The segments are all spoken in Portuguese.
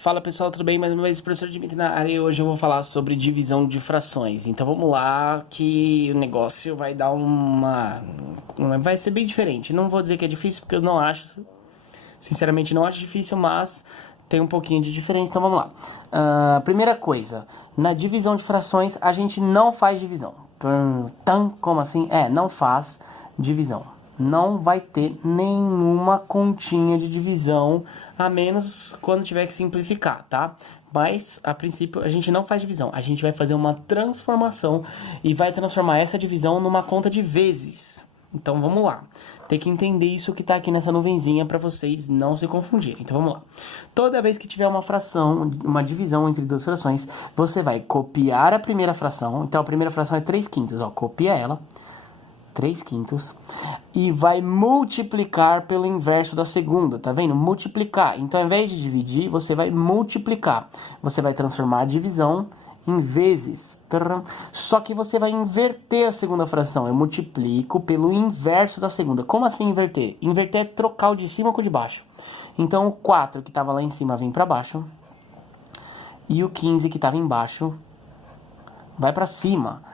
Fala pessoal, tudo bem? Mais uma vez, professor Dimitri na área e hoje eu vou falar sobre divisão de frações. Então vamos lá, que o negócio vai dar vai ser bem diferente. Não vou dizer que é difícil, porque eu não acho, sinceramente não acho difícil, mas tem um pouquinho de diferença, então vamos lá. Primeira coisa, na divisão de frações a gente não faz divisão. Como assim? Não faz divisão. Não vai ter nenhuma continha de divisão, a menos quando tiver que simplificar, tá? Mas, a princípio, a gente não faz divisão. A gente vai fazer uma transformação e vai transformar essa divisão numa conta de vezes. Então, vamos lá. Tem que entender isso que tá aqui nessa nuvenzinha para vocês não se confundirem. Então, vamos lá. Toda vez que tiver uma fração, uma divisão entre duas frações, você vai copiar a primeira fração. Então, a primeira fração é 3/5, ó. Copia ela. 3/5 e vai multiplicar pelo inverso da segunda, tá vendo? Multiplicar. Então, ao invés de dividir, você vai multiplicar. Você vai transformar a divisão em vezes. Só que você vai inverter a segunda fração. Eu multiplico pelo inverso da segunda. Como assim inverter? Inverter é trocar o de cima com o de baixo. Então, o 4 que estava lá em cima vem para baixo. E o 15 que estava embaixo vai para cima.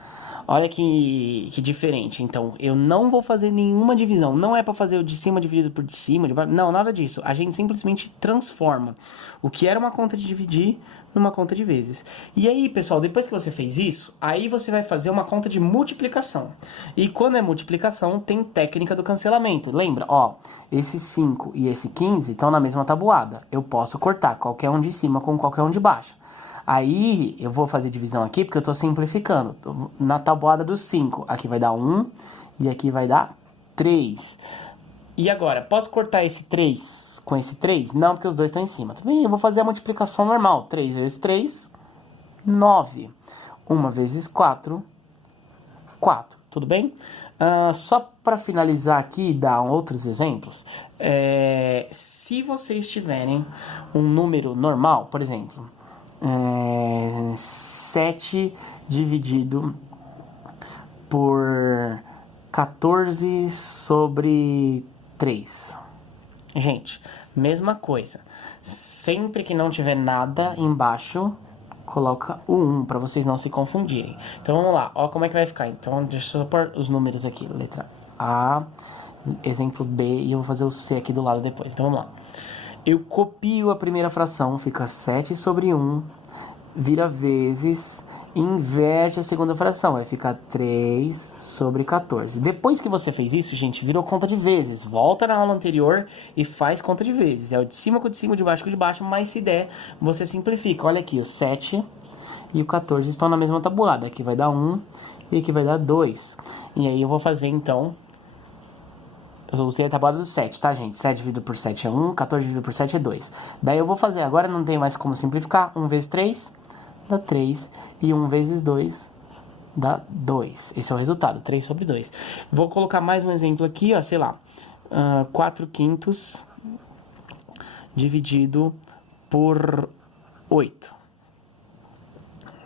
Olha que diferente. Então, eu não vou fazer nenhuma divisão. Não é para fazer o de cima dividido por de cima, de baixo. Não, nada disso. A gente simplesmente transforma o que era uma conta de dividir numa conta de vezes. E aí, pessoal, depois que você fez isso, aí você vai fazer uma conta de multiplicação. E quando é multiplicação, tem técnica do cancelamento. Lembra? Ó, esse 5 e esse 15 estão na mesma tabuada. Eu posso cortar qualquer um de cima com qualquer um de baixo. Aí, eu vou fazer divisão aqui, porque eu estou simplificando. Na tabuada dos 5, aqui vai dar 1 e aqui vai dar 3. E agora, posso cortar esse 3 com esse 3? Não, porque os dois estão em cima. Tudo bem, eu vou fazer a multiplicação normal. 3 vezes 3, 9. 1 vezes 4, 4. Tudo bem? Só para finalizar aqui e dar outros exemplos. Se vocês tiverem um número normal, por exemplo... 7 dividido por 14 sobre 3. Gente, mesma coisa. Sempre que não tiver nada embaixo, coloca o 1 para vocês não se confundirem. Então vamos lá, ó como é que vai ficar. Então deixa eu pôr os números aqui. Letra A, exemplo B e eu vou fazer o C aqui do lado depois. Então vamos lá. Eu copio a primeira fração, fica 7 sobre 1, vira vezes, inverte a segunda fração, vai ficar 3 sobre 14. Depois que você fez isso, gente, virou conta de vezes. Volta na aula anterior e faz conta de vezes. É o de cima com o de cima, o de baixo com o de baixo, mas se der, você simplifica. Olha aqui, o 7 e o 14 estão na mesma tabuada. Aqui vai dar 1 e aqui vai dar 2. E aí eu vou fazer, então... Eu usei a tabuada do 7, tá, gente? 7 dividido por 7 é 1, 14 dividido por 7 é 2. Daí eu vou fazer, agora não tem mais como simplificar. 1 vezes 3 dá 3. E 1 vezes 2 dá 2. Esse é o resultado, 3 sobre 2. Vou colocar mais um exemplo aqui, ó, sei lá. 4/5 dividido por 8.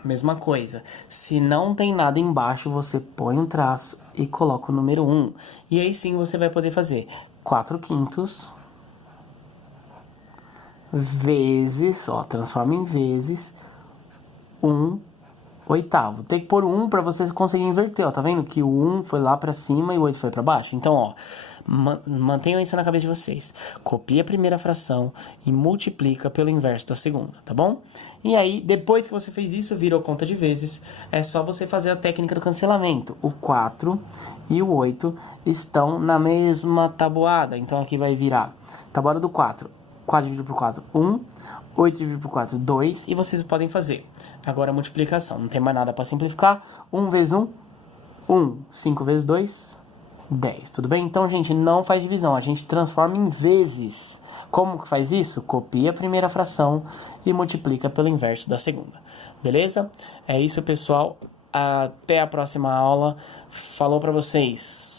Mesma coisa. Se não tem nada embaixo, você põe um traço e coloca o número 1. E aí sim você vai poder fazer 4/5 vezes, ó, transforma em vezes 1/8. Tem que pôr 1 para você conseguir inverter, ó. Tá vendo que o 1 foi lá para cima e o 8 foi para baixo? Então, ó, mantenham isso na cabeça de vocês. Copia a primeira fração e multiplica pelo inverso da segunda, tá bom? E aí, depois que você fez isso, virou conta de vezes, é só você fazer a técnica do cancelamento. O 4 e o 8 estão na mesma tabuada. Então, aqui vai virar tabuada do 4. 4 dividido por 4, 1. 8 dividido por 4, 2. E vocês podem fazer agora a multiplicação. Não tem mais nada para simplificar. 1 vezes 1, 1. 5 vezes 2, 10. Tudo bem? Então, gente, não faz divisão. A gente transforma em vezes. Como que faz isso? Copia a primeira fração e multiplica pelo inverso da segunda. Beleza? É isso, pessoal. Até a próxima aula. Falou para vocês.